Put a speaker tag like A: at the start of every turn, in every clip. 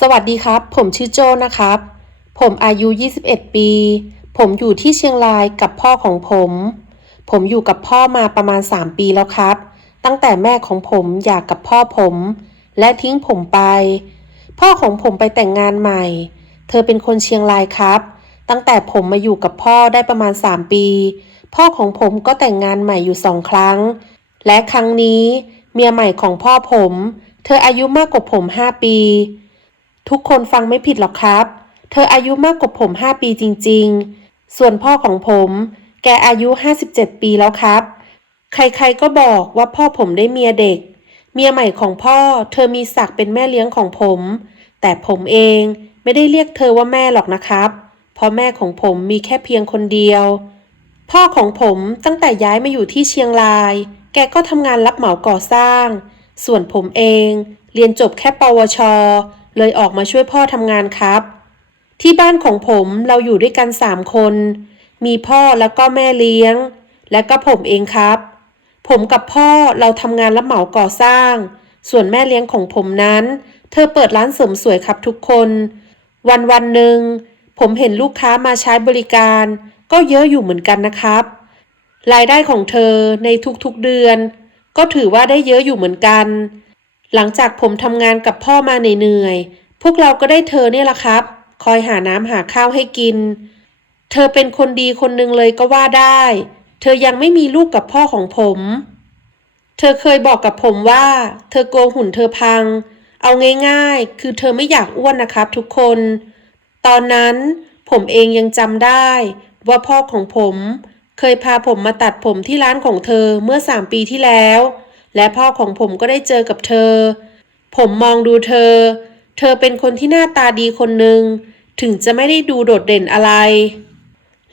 A: สวัสดีครับ ผมชื่อโจนะครับ ผมอายุ 21 ปี ผมอยู่ที่เชียงรายกับพ่อของผม ผมอยู่กับพ่อมาประมาณ 3 ปีแล้วครับ ตั้งแต่แม่ของผมหย่ากกับพ่อผม และทิ้งผมไป พ่อของผมไปแต่งงานใหม่ เธอเป็นคนเชียงรายครับ ตั้งแต่ผมมาอยู่กับพ่อได้ประมาณ 3 ปี พ่อของผมก็แต่งงานใหม่อยู่สองครั้ง และครั้งนี้ เมียใหม่ของพ่อผม เธออายุมากกว่าผม 5 ปี ทุกคนฟังไม่ผิดหรอกครับ เธออายุมากกว่าผม5ปีจริง ๆ ส่วนพ่อของผม แกอายุ57ปีแล้วครับ ใครๆก็บอกว่าพ่อผมได้เมียเด็ก เมียใหม่ของพ่อ เธอมีศักดิ์เป็นแม่เลี้ยงของผม แต่ผมเองไม่ได้เรียกเธอว่าแม่หรอกนะครับ เพราะแม่ของผมมีแค่เพียงคนเดียว พ่อของผมตั้งแต่ย้ายมาอยู่ที่เชียงราย แกก็ทำงานรับเหมาก่อสร้าง ส่วนผมเอง เรียนจบแค่ปวช เลยออกมาช่วยพ่อทำงานครับ ที่บ้านของผมเราอยู่ด้วยกันสามคน มีพ่อแล้วก็แม่เลี้ยง และก็ผมเองครับ ผมกับพ่อเราทำงานรับเหมาก่อสร้าง ส่วนแม่เลี้ยงของผมนั้น เธอเปิดร้านเสริมสวยครับทุกคน วันวันหนึ่งผมเห็นลูกค้ามาใช้บริการ ก็เยอะอยู่เหมือนกันนะครับ รายได้ของเธอในทุกๆเดือน ก็ถือว่าได้เยอะอยู่เหมือนกัน หลังจากผมทำงานกับพ่อมาเหนื่อยๆ พวกเราก็ได้เธอเนี่ยละครับ คอยหาน้ำหาข้าวให้กิน เธอเป็นคนดีคนหนึ่งเลยก็ว่าได้ เธอยังไม่มีลูกกับพ่อของผม เธอเคยบอกกับผมว่า เธอกลัวหุ่นเธอพัง เอาง่ายๆ คือเธอไม่อยากอ้วนนะครับทุกคน ตอนนั้นผมเองยังจำได้ ว่าพ่อของผม เคยพาผมมาตัดผมที่ร้านของเธอเมื่อสามปีที่แล้ว และพ่อของผมก็ได้เจอกับเธอ ผมมองดูเธอ เธอเป็นคนที่หน้าตาดีคนหนึ่ง ถึงจะไม่ได้ดูโดดเด่นอะไร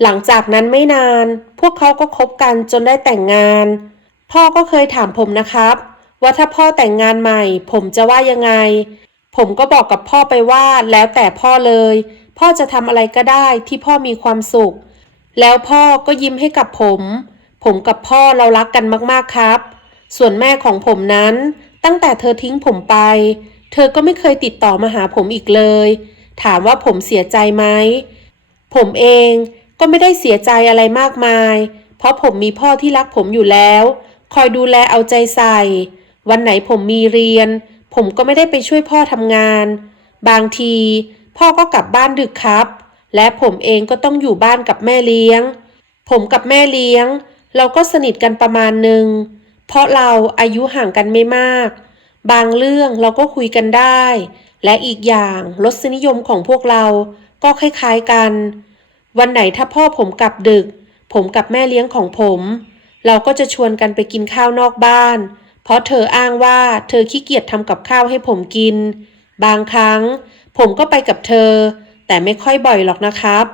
A: หลังจากนั้นไม่นาน พวกเขาก็คบกันจนได้แต่งงาน พ่อก็เคยถามผมนะครับ ว่าถ้าพ่อแต่งงานใหม่ ผมจะว่ายังไง ผมก็บอกกับพ่อไปว่าแล้วแต่พ่อเลย พ่อจะทำอะไรก็ได้ที่พ่อมีความสุข แล้วพ่อก็ยิ้มให้กับผม ผมกับพ่อเรารักกันมากๆครับ ส่วนแม่ของผมนั้น ตั้งแต่เธอทิ้งผมไป เธอก็ไม่เคยติดต่อมาหาผมอีกเลย ถามว่าผมเสียใจไหม ผมเองก็ไม่ได้เสียใจอะไรมากมาย เพราะผมมีพ่อที่รักผมอยู่แล้ว คอยดูแลเอาใจใส่ วันไหนผมมีเรียน ผมก็ไม่ได้ไปช่วยพ่อทำงาน บางที พ่อก็กลับบ้านดึกครับ และผมเองก็ต้องอยู่บ้านกับแม่เลี้ยง ผมกับแม่เลี้ยง เราก็สนิทกันประมาณหนึ่ง เพราะเราอายุห่างกันไม่มาก บางเรื่องเราก็คุยกันได้ และอีกอย่างรสนิยมของพวกเราก็คล้ายๆกัน วันไหนถ้าพ่อผมกลับดึก ผมกับแม่เลี้ยงของผม เราก็จะชวนกันไปกินข้าวนอกบ้าน เพราะเธออ้างว่าเธอขี้เกียจทำกับข้าวให้ผมกิน บางครั้ง ผมก็ไปกับเธอ แต่ไม่ค่อยบ่อยหรอกนะครับ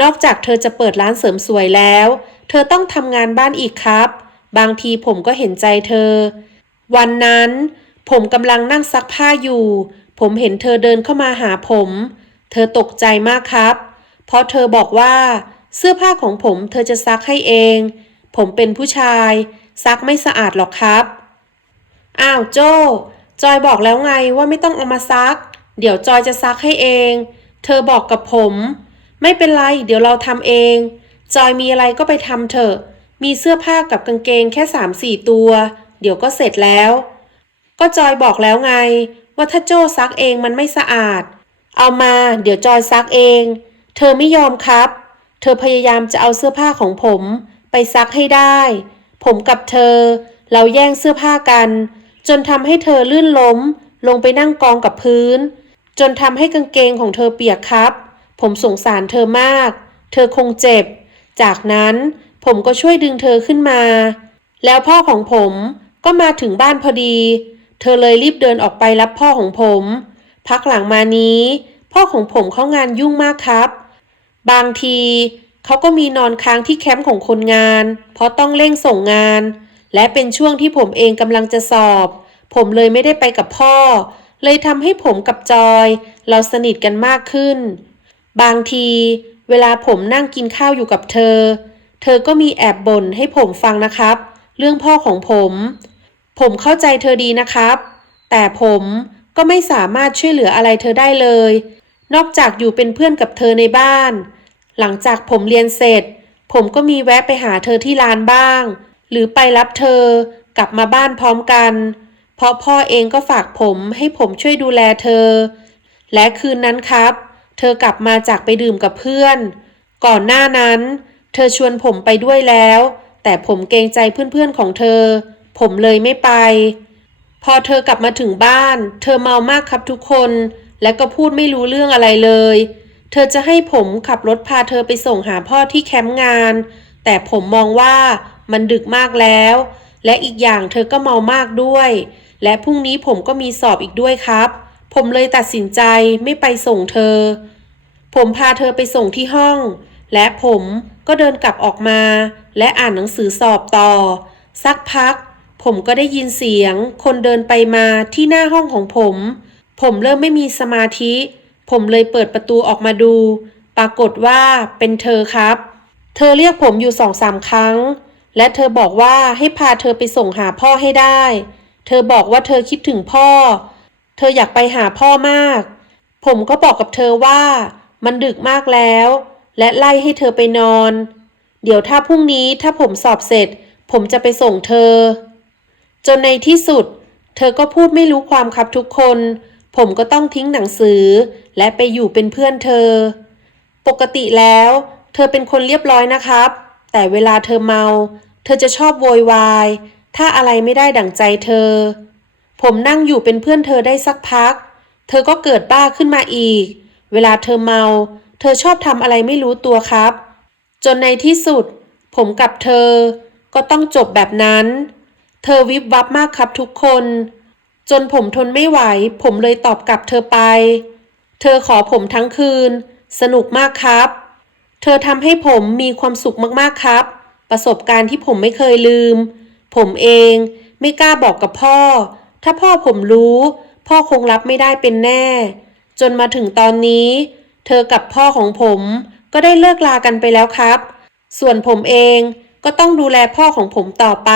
A: นอกจากเธอจะเปิดร้านเสริมสวยแล้ว เธอต้องทำงานบ้านอีกครับ บางทีผมก็เห็นใจเธอ วันนั้น ผมกำลังนั่งซักผ้าอยู่ ผมเห็นเธอเดินเข้ามาหาผม เธอตกใจมากครับ เพราะเธอบอกว่าเสื้อผ้าของผมเธอจะซักให้เอง ผมเป็นผู้ชาย ซักไม่สะอาดหรอกครับ อ้าวโจ้จอยบอกแล้วไงว่าไม่ต้องเอามาซัก เดี๋ยวจอยจะซักให้เอง เธอบอกกับผม ไม่เป็นไร เดี๋ยวเราทำเอง จอยมีอะไรก็ไปทำเถอะ มีเสื้อผ้ากับกางเกงแค่สามสี่ตัว เดี๋ยวก็เสร็จแล้ว ก็จอยบอกแล้วไง ว่าถ้าโจ้ซักเองมันไม่สะอาด เอามาเดี๋ยวจอยซักเอง เธอไม่ยอมครับ เธอพยายามจะเอาเสื้อผ้าของผม ไปซักให้ได้ ผมกับเธอ เราแย่งเสื้อผ้ากัน จนทำให้เธอลื่นล้ม ลงไปนั่งกองกับพื้น จนทำให้กางเกงของเธอเปียกครับ ผมสงสารเธอมาก เธอคงเจ็บ จากนั้น ผมก็ช่วยดึงเธอขึ้นมา แล้วพ่อของผมก็มาถึงบ้านพอดี เธอเลยรีบเดินออกไปรับพ่อของผม พักหลังมานี้ พ่อของผมเขางานยุ่งมากครับ บางทีเขาก็มีนอนค้างที่แคมป์ของคนงาน เพราะต้องเร่งส่งงาน และเป็นช่วงที่ผมเองกำลังจะสอบ ผมเลยไม่ได้ไปกับพ่อ เลยทำให้ผมกับจอย เราสนิทกันมากขึ้น บางที เวลาผมนั่งกินข้าวอยู่กับเธอ เธอก็มีแอบบ่นให้ผมฟังนะครับ เรื่องพ่อของผม ผมเข้าใจเธอดีนะครับ แต่ผมก็ไม่สามารถช่วยเหลืออะไรเธอได้เลย นอกจากอยู่เป็นเพื่อนกับเธอในบ้าน หลังจากผมเรียนเสร็จ ผมก็มีแวะไปหาเธอที่ร้านบ้าง หรือไปรับเธอกลับมาบ้านพร้อมกัน เพราะพ่อเองก็ฝากผมให้ผมช่วยดูแลเธอ และคืนนั้นครับ เธอกลับมาจากไปดื่มกับเพื่อน ก่อนหน้านั้น เธอชวนผมไปด้วยแล้ว แต่ผมเกรงใจเพื่อนๆของเธอ ผมเลยไม่ไป พอเธอกลับมาถึงบ้าน เธอเมามากครับทุกคน และก็พูดไม่รู้เรื่องอะไรเลย เธอจะให้ผมขับรถพาเธอไปส่งหาพ่อที่แคมป์งาน แต่ผมมองว่ามันดึกมากแล้ว และอีกอย่างเธอก็เมามากด้วย และพรุ่งนี้ผมก็มีสอบอีกด้วยครับ ผมเลยตัดสินใจไม่ไปส่งเธอ ผมพาเธอไปส่งที่ห้อง และผมก็เดินกลับออกมา และอ่านหนังสือสอบต่อ สักพัก ผมก็ได้ยินเสียง คนเดินไปมาที่หน้าห้องของผม ผมเริ่มไม่มีสมาธิ ผมเลยเปิดประตูออกมาดู ปรากฏว่าเป็นเธอครับ เธอเรียกผมอยู่สองสามครั้ง และเธอบอกว่าให้พาเธอไปส่งหาพ่อให้ได้ เธอบอกว่าเธอคิดถึงพ่อ เธออยากไปหาพ่อมาก ผมก็บอกกับเธอว่า มันดึกมากแล้ว และไล่ให้เธอไปนอน เดี๋ยวถ้าพรุ่งนี้ถ้าผมสอบเสร็จ ผมจะไปส่งเธอ จนในที่สุด เธอก็พูดไม่รู้ความครับทุกคน ผมก็ต้องทิ้งหนังสือ และไปอยู่เป็นเพื่อนเธอ ปกติแล้ว เธอเป็นคนเรียบร้อยนะครับ แต่เวลาเธอเมา เธอจะชอบโวยวาย ถ้าอะไรไม่ได้ดั่งใจเธอ ผมนั่งอยู่เป็นเพื่อนเธอได้สักพัก เธอก็เกิดบ้าขึ้นมาอีก เวลาเธอเมา เธอชอบทำอะไรไม่รู้ตัวครับ จนในที่สุด ผมกับเธอก็ต้องจบแบบนั้น เธอวิบวับมากครับทุกคน จนผมทนไม่ไหว ผมเลยตอบกลับเธอไป เธอขอผมทั้งคืน สนุกมากครับ เธอทำให้ผมมีความสุขมากๆครับ ประสบการณ์ที่ผมไม่เคยลืม ผมเองไม่กล้าบอกกับพ่อ ถ้าพ่อผมรู้ พ่อคงรับไม่ได้เป็นแน่ จนมาถึงตอนนี้ เธอกับพ่อของผมก็ได้เลิกลากันไปแล้วครับ ส่วนผมเองก็ต้องดูแลพ่อของผมต่อไป